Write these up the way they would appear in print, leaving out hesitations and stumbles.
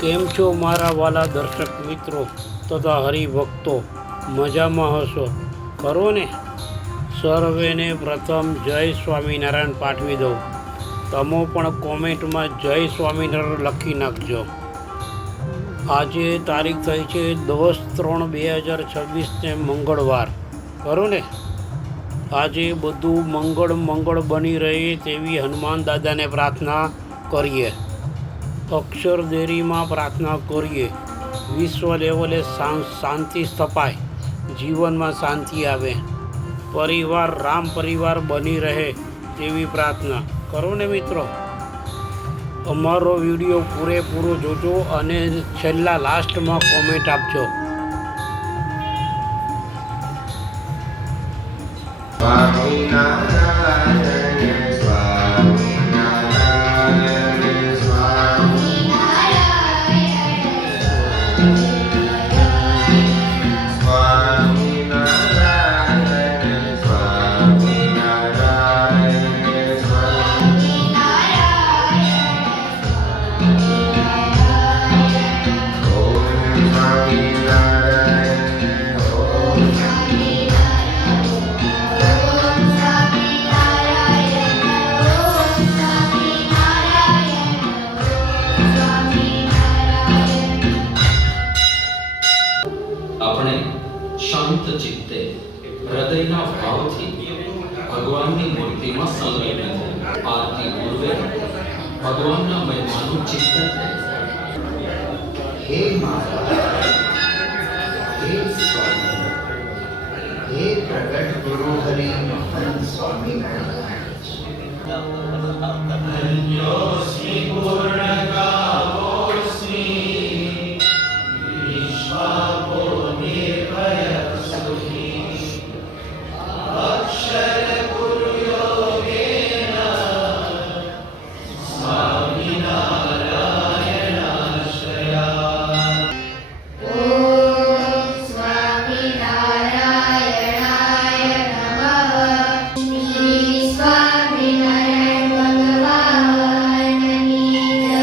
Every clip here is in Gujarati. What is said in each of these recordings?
કેમ છો મારા વાલા દર્શક મિત્રો તથા હરિભક્તો? મજામાં હશો ખરો ને? સર્વેને પ્રથમ જય સ્વામિનારાયણ પાઠવી દઉં. તમે પણ કોમેન્ટમાં જય સ્વામિનારાયણ લખી નાખજો. આજે તારીખ થઈ છે 10/3/2026 મંગળવાર, ખરું ને? આજે બધું મંગળ બની રહે તેવી હનુમાન દાદાને પ્રાર્થના કરીએ. અક્ષરદેરીમાં પ્રાર્થના કરીએ. વિશ્વ લેવલે શાંતિ સ્થપાય, જીવનમાં શાંતિ આવે, પરિવાર રામ પરિવાર બની રહે તેવી પ્રાર્થના કરો ને મિત્રો. અમારો વિડીયો પૂરેપૂરો જોજો અને છેલ્લા લાસ્ટમાં કોમેન્ટ આપજો. આપણે શાંત ચિત્તે હૃદયના ભાવથી ભગવાનની મૂર્તિમાં સંલગ્ન થઈએ. આરતી પૂર્વે ભગવાનના મહિમાનું ચિંતન કરીએ. હે મહારાજ, હે સ્વામી, હે પ્રગટ ગુરુ હરિ મહંત સ્વામી મહારાજ, ધન્યોસ્મિ પૂર્ણ કામોસ્મિ વિશ્વાપો નિર્ભય સુખી અક્ષર ગુરુ યોગેન સ્વામિનારાયણ આશ્રયાત. ઓમ સ્વામિનારાયણાય નમઃ. શ્રી સ્વામિનારાયણ ભગવાનની જય.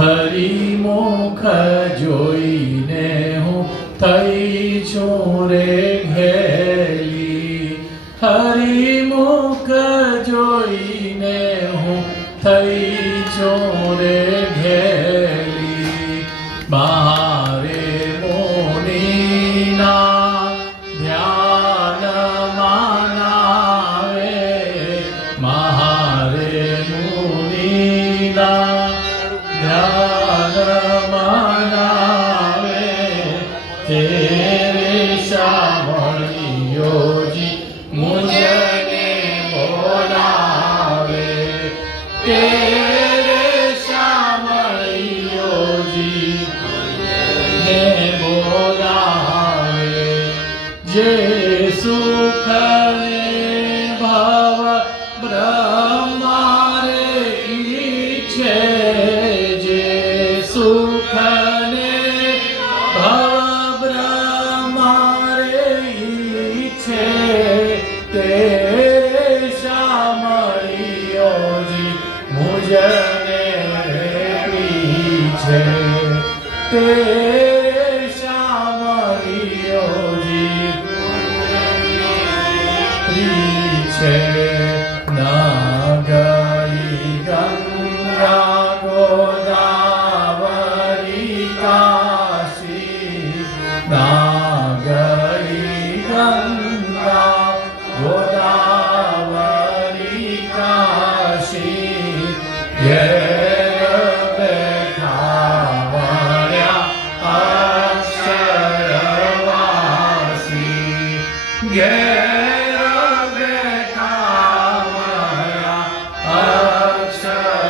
હરિમુખ જોઈને હું થઈ છું રે ઘેલી. હરિમુખ જોઈને હું થઈ છું રે ઘેલી. મારે મુનિના ધ્યાનમાં નાવે, મારે મુનિના ધ્યાનમાં નાવે. તેરે શામળિયોજી મુજને બોલાવે. તેરે શામળિયોજી ને બોલાવે. જે સુખ ને ભવ બ્રહ્મારે ઈચ્છે, જે સુખ ને ભવ બ્રહ્મારે ઈચ્છે, તેરે શામળિયોજી મુજને પીછે. તેરે શામળિયોજી પીછે. નાગરી ગંગા ગોદાવરી કાશી. નાગરી ગંગા ગોદાવરી કાશી. ઘેર બેઠા વણ્યા અક્ષરવાસી. ઘેર બેઠા વણ્યા અક્ષરવાસી.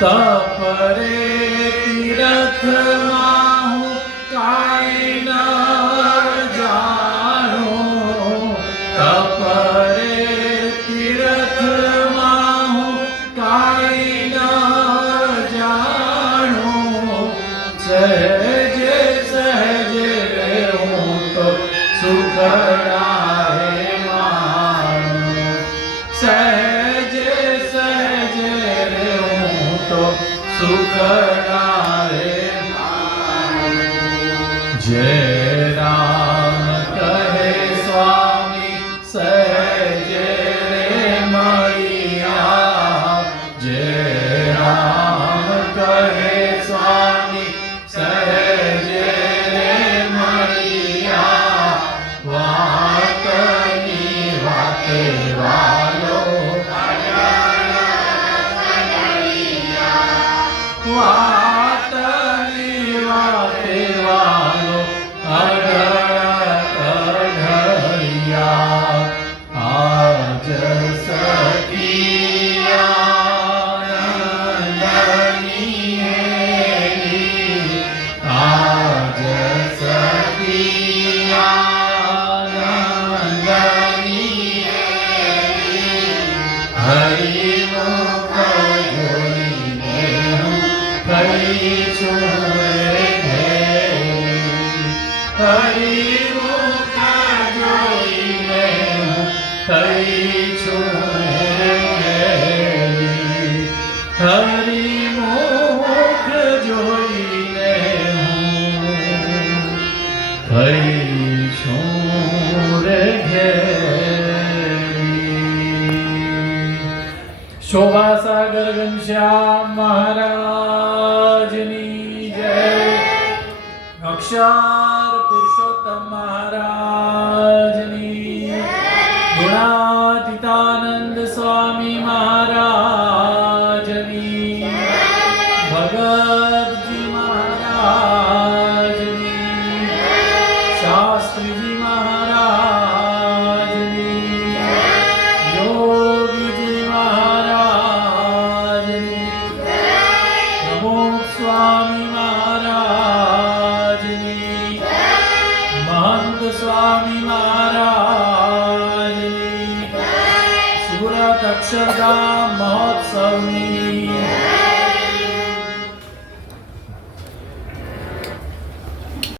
તપરે તીરથમાં હું કાંઈ ન જાણું. તપરે તીરથમાં હું કાંઈ ન જાણું. સહેજે સહેજે હું તો સુખડાએ માણું. સહેજે સહેજે હું તો સુખડાએ માણું. જય રામ કહે સ્વામી સહેજે રે મળ્યા. જય રામ કહે સ્વામી સહેજે રે મળ્યા. વાતની વાતે વાલો વાતની વાતે વાલો અઢળિયા. આજ સખિયાનંદની હેલી. આજ સખિયાનંદની હેલી. હરિમુખ જોઈને હું થઈ છું રે ઘેલી. હરિમુખ જોઈને હું થઈ છું રે ઘેલી. હરિમુખ જોઈને હું થઈ છું રે ઘેલી. શોભાસાગર ઘનશ્યામ મહારાજની જય. અક્ષર પુરુષોત્તમ મહારાજની. ગુણાતીતાનંદ સ્વામી મહારાજની. ભગતજી મહારાજની. શાસ્ત્રીજી મહારાજની. યોગીજી મહારાજની. પ્રમુખ સ્વામી મહારાજની. મહંત સ્વામી મહારાજની. સુરત અક્ષરધામ મહોત્સવની